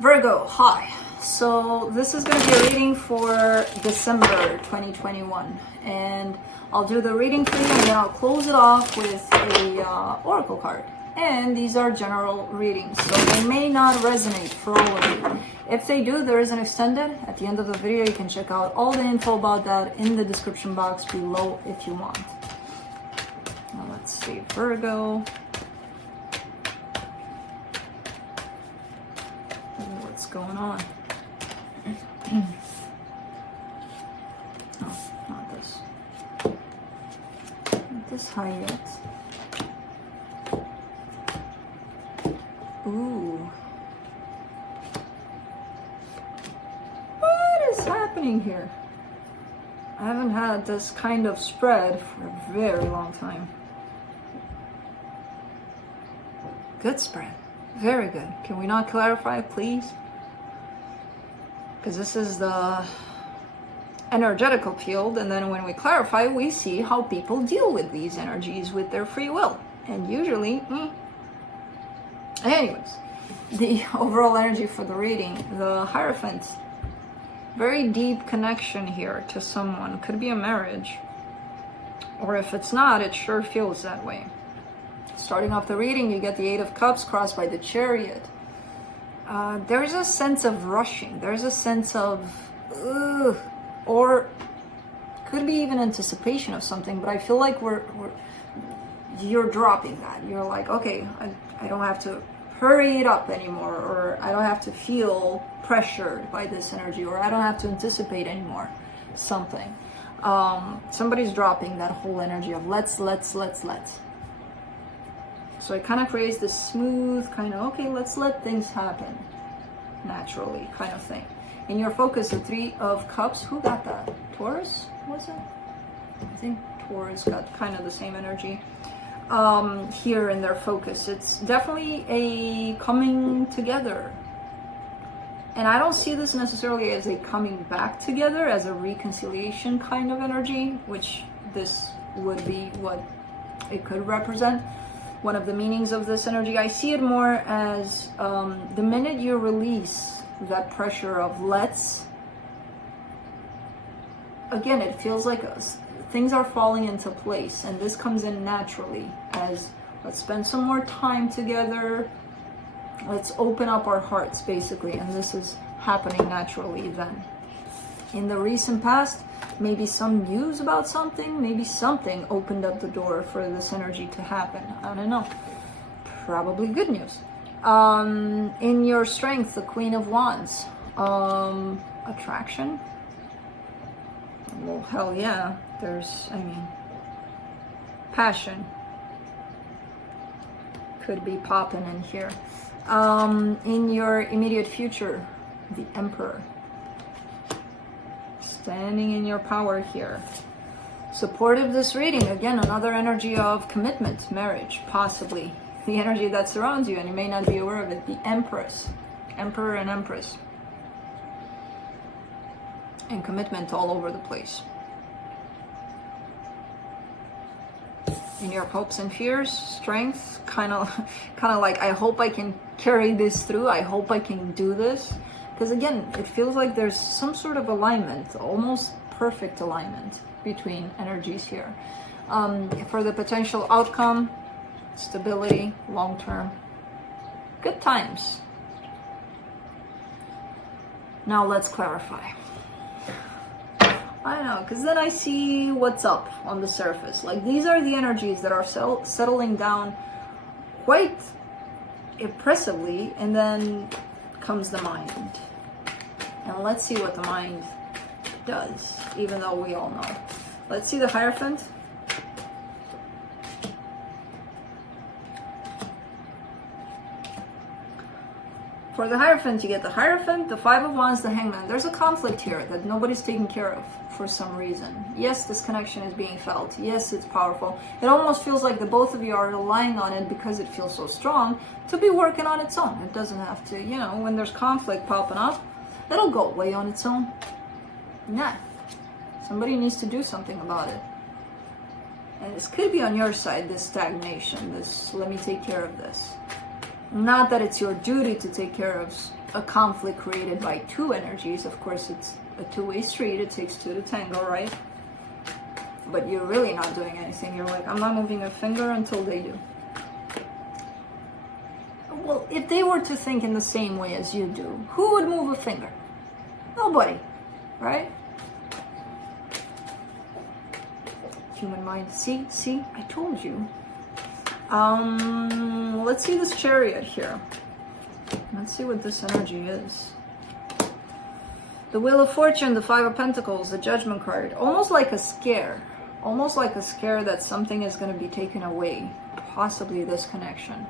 Virgo, hi. So this is going to be a reading for December 2021, and I'll do the reading for you and then I'll close it off with a oracle card. And these are general readings, so they may not resonate for all of you. If they do, there is an extended. At the end of the video, you can check out all the info about that in the description box below if you want. Now let's see, Virgo. What's going on? Oh, not this. Not this high yet. Ooh. What is happening here? I haven't had this kind of spread for a very long time. Good spread. Very good. Can we not clarify, please? Because this is the energetical field, and then when we clarify, we see how people deal with these energies with their free will. And usually, anyways, the overall energy for the reading, the hierophant, very deep connection here to someone. Could be a marriage, or if it's not, it sure feels that way. Starting off the reading, you get the Eight of Cups crossed by the Chariot. There's a sense of rushing. There's a sense of, or could be even anticipation of something. But I feel like you're dropping that. You're like, okay, I don't have to hurry it up anymore, or I don't have to feel pressured by this energy, or I don't have to anticipate anymore something. Somebody's dropping that whole energy of let's. So it kind of creates this smooth kind of, okay, let's let things happen naturally kind of thing. In your focus, the Three of Cups, who got that? Taurus, was it? I think Taurus got kind of the same energy here in their focus. It's definitely a coming together. And I don't see this necessarily as a coming back together, as a reconciliation kind of energy, which this would be what it could represent. One of the meanings of this energy, I see it more as the minute you release that pressure of let's, again, it feels like things are falling into place, and this comes in naturally as let's spend some more time together, let's open up our hearts basically, and this is happening naturally then. In the recent past, maybe some news about something, maybe something opened up the door for this energy to happen. I don't know. Probably good news. In your strength, the Queen of Wands. Attraction? Well, hell yeah. Passion. Could be popping in here. In your immediate future, the Emperor. Standing in your power here. Supportive this reading, again, another energy of commitment, marriage, possibly. The energy that surrounds you, and you may not be aware of it. The Empress, Emperor and Empress. And commitment all over the place. In your hopes and fears, strength, kind of like, I hope I can carry this through. I hope I can do this. Because again, it feels like there's some sort of alignment, almost perfect alignment between energies here. For the potential outcome, stability, long-term, good times. Now let's clarify. I don't know, because then I see what's up on the surface. Like, these are the energies that are settling down quite impressively, and then comes the mind. And let's see what the mind does, even though we all know. Let's see the Hierophant. For the Hierophant, you get the Hierophant, the Five of Wands, the Hangman. There's a conflict here that nobody's taking care of for some reason. Yes, this connection is being felt. Yes, it's powerful. It almost feels like the both of you are relying on it because it feels so strong to be working on its own. It doesn't have to, when there's conflict popping up, it'll go away on its own. Nah. Somebody needs to do something about it. And this could be on your side, this stagnation, this let me take care of this. Not that it's your duty to take care of a conflict created by two energies. Of course, it's a two-way street. It takes two to tango, right? But you're really not doing anything. You're like, I'm not moving a finger until they do. Well, if they were to think in the same way as you do, who would move a finger? Nobody, right? Human mind. See, I told you. Let's see this Chariot here. Let's see what this energy is. The Wheel of Fortune, the Five of Pentacles, the Judgment card. Almost like a scare. Almost like a scare that something is going to be taken away. Possibly this connection.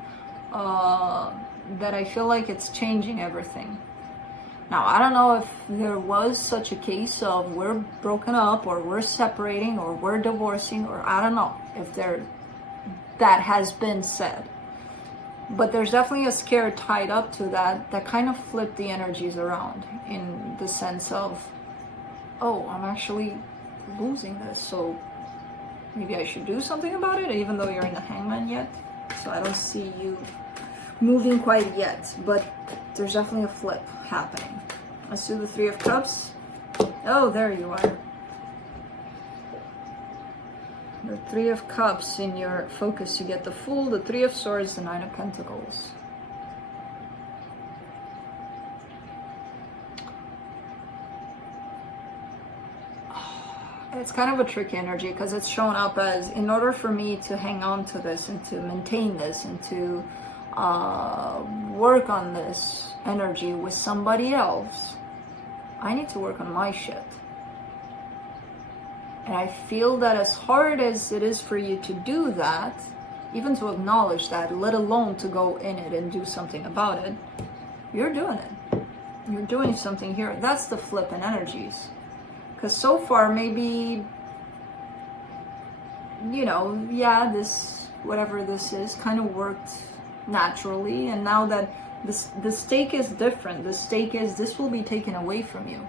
That I feel like it's changing everything. Now, I don't know if there was such a case of we're broken up or we're separating or we're divorcing, or I don't know if that has been said. But there's definitely a scare tied up to that kind of flipped the energies around in the sense of, oh, I'm actually losing this, so maybe I should do something about it, even though you're in the Hangman yet. So I don't see you moving quite yet, but there's definitely a flip happening. Let's do the Three of Cups. Oh, there you are. The Three of Cups in your focus. You get the Fool, the Three of Swords, the Nine of Pentacles. It's kind of a tricky energy because it's shown up as, in order for me to hang on to this and to maintain this and to work on this energy with somebody else, I need to work on my shit. And I feel that as hard as it is for you to do that, even to acknowledge that, let alone to go in it and do something about it, you're doing it. You're doing something here. That's the flip in energies. Because so far, maybe, you know, yeah, this, whatever this is, kind of worked naturally. And now that the stake is different, the stake is this will be taken away from you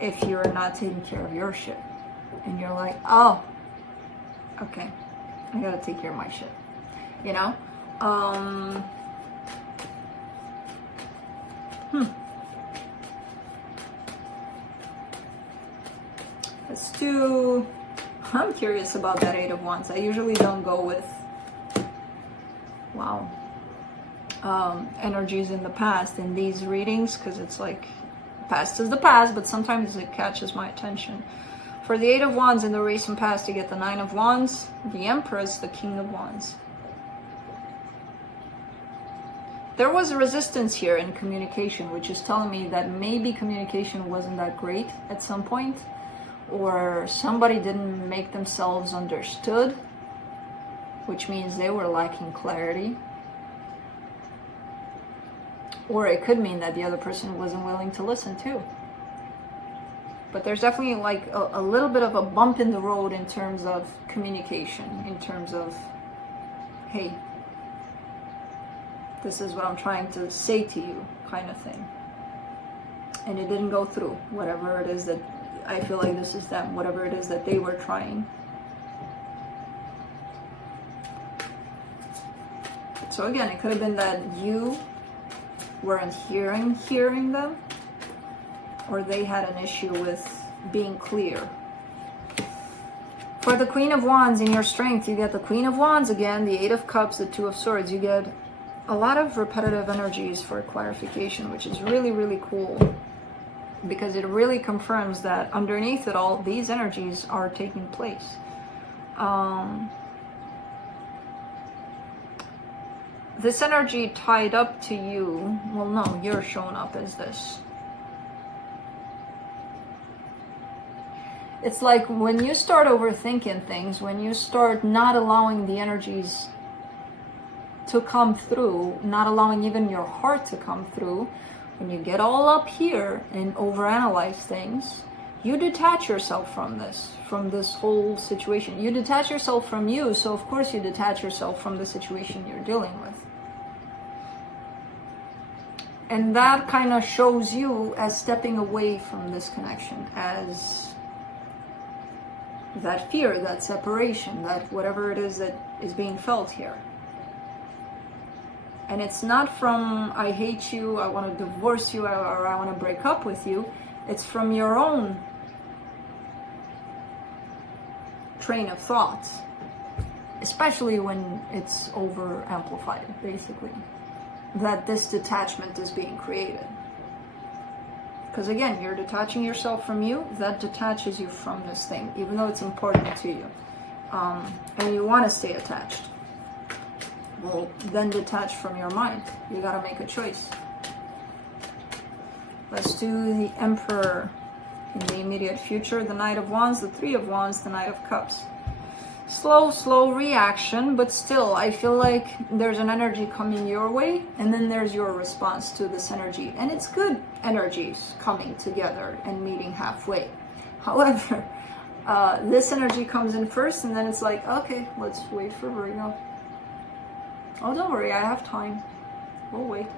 if you're not taking care of your shit. And you're like, oh, okay, I gotta take care of my shit, you know? Let's do, I'm curious about that Eight of Wands. I usually don't go with, wow, energies in the past in these readings, because it's like, past is the past, but sometimes it catches my attention. For the Eight of Wands in the recent past, you get the Nine of Wands, the Empress, the King of Wands. There was resistance here in communication, which is telling me that maybe communication wasn't that great at some point, or somebody didn't make themselves understood, which means they were lacking clarity. Or it could mean that the other person wasn't willing to listen too. But there's definitely like a little bit of a bump in the road in terms of communication, in terms of, hey, this is what I'm trying to say to you, kind of thing. And it didn't go through, whatever it is that, I feel like this is them, whatever it is that they were trying. So again, it could have been that you weren't hearing them, or they had an issue with being clear. For the Queen of Wands in your strength, you get the Queen of Wands again, the Eight of Cups, the Two of Swords. You get a lot of repetitive energies for clarification, which is really, really cool, because it really confirms that underneath it all, these energies are taking place. This energy tied up to you, well, no, you're showing up as this. It's like when you start overthinking things, when you start not allowing the energies to come through, not allowing even your heart to come through, when you get all up here and overanalyze things, you detach yourself from this whole situation. You detach yourself from you, so of course you detach yourself from the situation you're dealing with. And that kind of shows you as stepping away from this connection, as that fear, that separation, that whatever it is that is being felt here. And it's not from, I hate you, I want to divorce you, or I want to break up with you. It's from your own train of thoughts, especially when it's over amplified, basically, that this detachment is being created. Because again, you're detaching yourself from you, that detaches you from this thing, even though it's important to you. And you want to stay attached. Well, then detach from your mind. You gotta make a choice. Let's do the Emperor in the immediate future, the Knight of Wands, the Three of Wands, the Knight of Cups. Slow reaction, but still, I feel like there's an energy coming your way, and then there's your response to this energy. And it's good energies coming together and meeting halfway. However, this energy comes in first, and then it's like, okay, let's wait for Virgo. Oh, don't worry, I have time. We'll wait.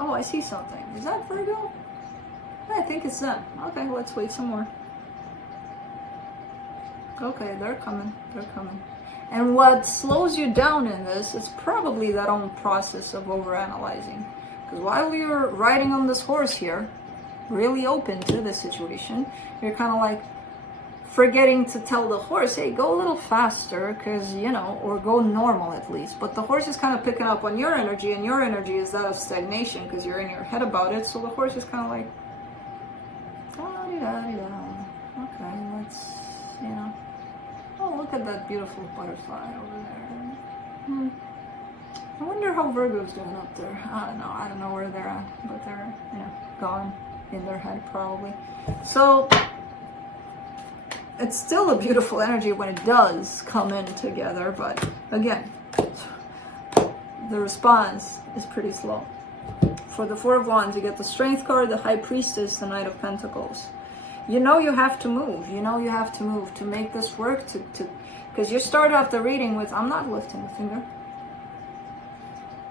Oh, I see something. Is that Virgo? I think it's them. Okay, let's wait some more. Okay, they're coming. They're coming. And what slows you down in this is probably that own process of overanalyzing. Because while you're riding on this horse here, really open to the situation, you're kind of like forgetting to tell the horse, hey, go a little faster, because, you know, or go normal at least. But the horse is kind of picking up on your energy, and your energy is that of stagnation because you're in your head about it. So the horse is kind of like, okay, let's, you know. Oh, look at that beautiful butterfly over there. I wonder how Virgo's doing up there. I don't know where they're at, but they're, you know, gone in their head probably. So it's still a beautiful energy when it does come in together, but again, the response is pretty slow. For the Four of Wands, you get the Strength card, the High Priestess, the Knight of Pentacles. You know you have to move. You know you have to move to make this work, because you started off the reading with, I'm not lifting a finger.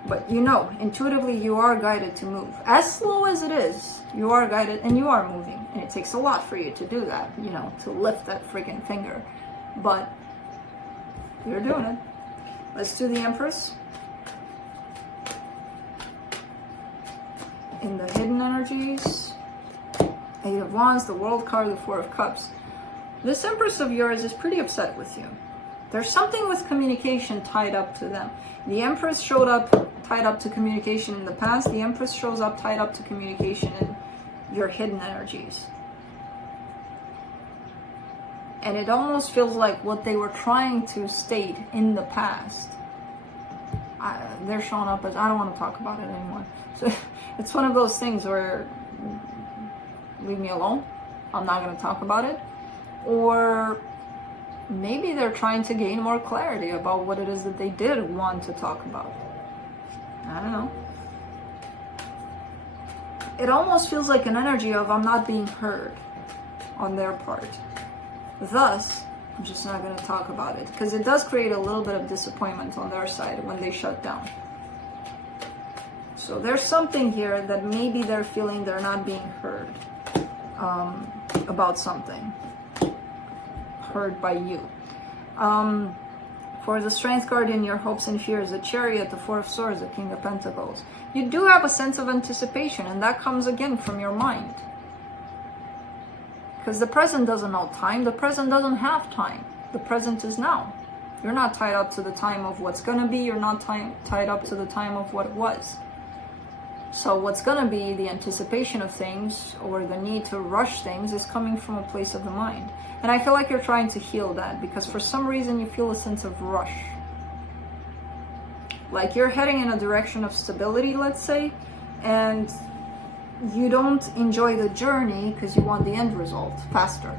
But you know, intuitively you are guided to move. As slow as it is, you are guided and you are moving. And it takes a lot for you to do that, you know, to lift that freaking finger. But you're doing it. Let's do the Empress. In the hidden energies, Eight of Wands, the World card, the Four of Cups. This Empress of yours is pretty upset with you. There's something with communication tied up to them. The Empress showed up tied up to communication in the past. The Empress shows up tied up to communication in your hidden energies. And it almost feels like what they were trying to state in the past, they're showing up as, I don't want to talk about it anymore. So it's one of those things where, leave me alone, I'm not going to talk about it. Or maybe they're trying to gain more clarity about what it is that they did want to talk about. I don't know. It almost feels like an energy of, I'm not being heard on their part. Thus, I'm just not going to talk about it, because it does create a little bit of disappointment on their side when they shut down. So there's something here that maybe they're feeling they're not being heard about something. Heard by you. For the Strength card in your hopes and fears, the Chariot, the Four of Swords, the King of Pentacles. You do have a sense of anticipation, and that comes again from your mind. Because the present doesn't know time. The present doesn't have time. The present is now. You're not tied up to the time of what's going to be. You're not tied up to the time of what was. So what's going to be, the anticipation of things or the need to rush things, is coming from a place of the mind. And I feel like you're trying to heal that, because for some reason you feel a sense of rush. Like you're heading in a direction of stability, let's say, and you don't enjoy the journey because you want the end result faster.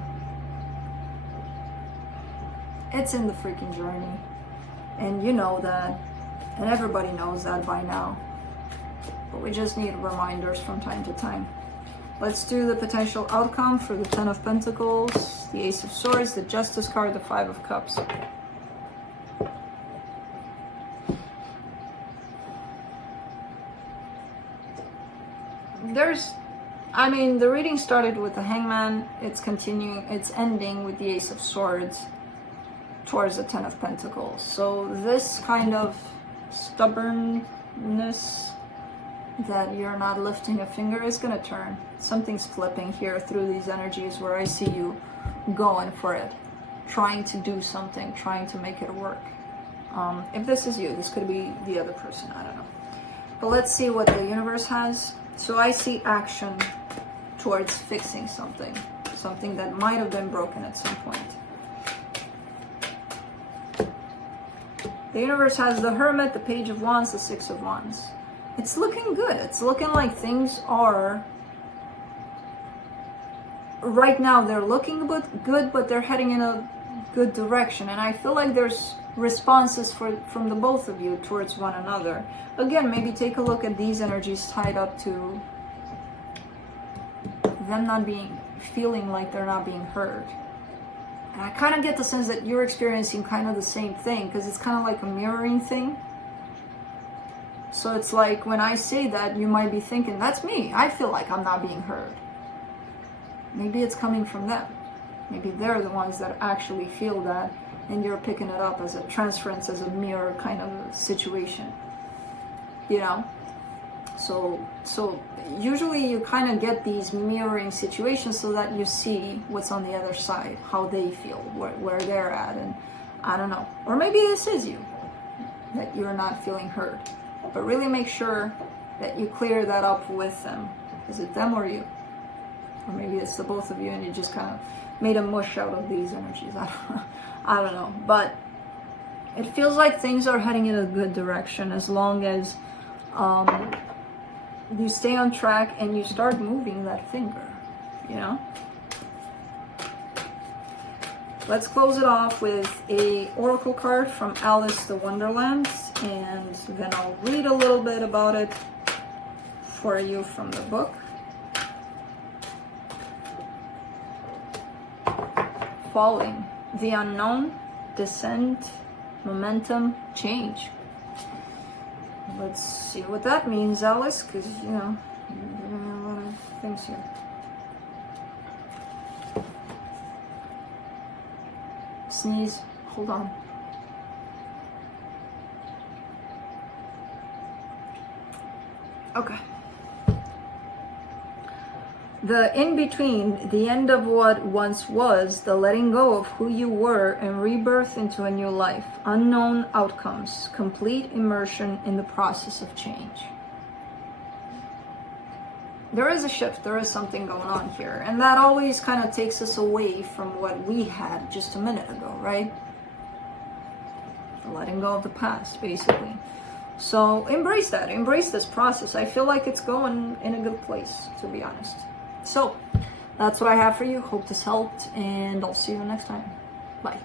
It's in the freaking journey. And you know that. And everybody knows that by now. But we just need reminders from time to time. Let's do the potential outcome for the Ten of Pentacles, the Ace of Swords, the Justice card, the Five of Cups. The reading started with the Hangman, it's continuing, it's ending with the Ace of Swords towards the Ten of Pentacles. So this kind of stubbornness that you're not lifting a finger is going to turn. Something's flipping here through these energies where I see you going for it, trying to do something, trying to make it work. If this is you, this could be the other person, I don't know. But let's see what the universe has. So I see action towards fixing something, something that might have been broken at some point. The universe has the Hermit, the Page of Wands, the Six of Wands. It's looking good. It's looking like things are, right now they're looking good, but they're heading in a good direction. And I feel like there's responses from the both of you towards one another. Again, maybe take a look at these energies tied up to them not feeling like they're not being heard. And I kind of get the sense that you're experiencing kind of the same thing, because it's kind of like a mirroring thing. So it's like when I say that, you might be thinking, that's me. I feel like I'm not being heard. Maybe it's coming from them. Maybe they're the ones that actually feel that, and you're picking it up as a transference, as a mirror kind of a situation. You know? So usually you kind of get these mirroring situations so that you see what's on the other side, how they feel, where they're at, and I don't know. Or maybe this is you, that you're not feeling heard. But really make sure that you clear that up with them. Is it them or you? Or maybe it's the both of you and you just kind of made a mush out of these energies. I don't know. But it feels like things are heading in a good direction as long as you stay on track and you start moving that finger, you know? Let's close it off with a oracle card from Alice the Wonderland, and then I'll read a little bit about it for you from the book. Falling, the unknown, descent, momentum, change. Let's see what that means, Alice, because, you know, you're doing a lot of things here. Sneeze. Hold on. Okay. The in-between, the end of what once was, the letting go of who you were and rebirth into a new life. Unknown outcomes, complete immersion in the process of change. There is a shift, there is something going on here. And that always kind of takes us away from what we had just a minute ago, right? The letting go of the past, basically. So embrace that, embrace this process. I feel like it's going in a good place, to be honest. So that's what I have for you. Hope this helped, and I'll see you next time. Bye.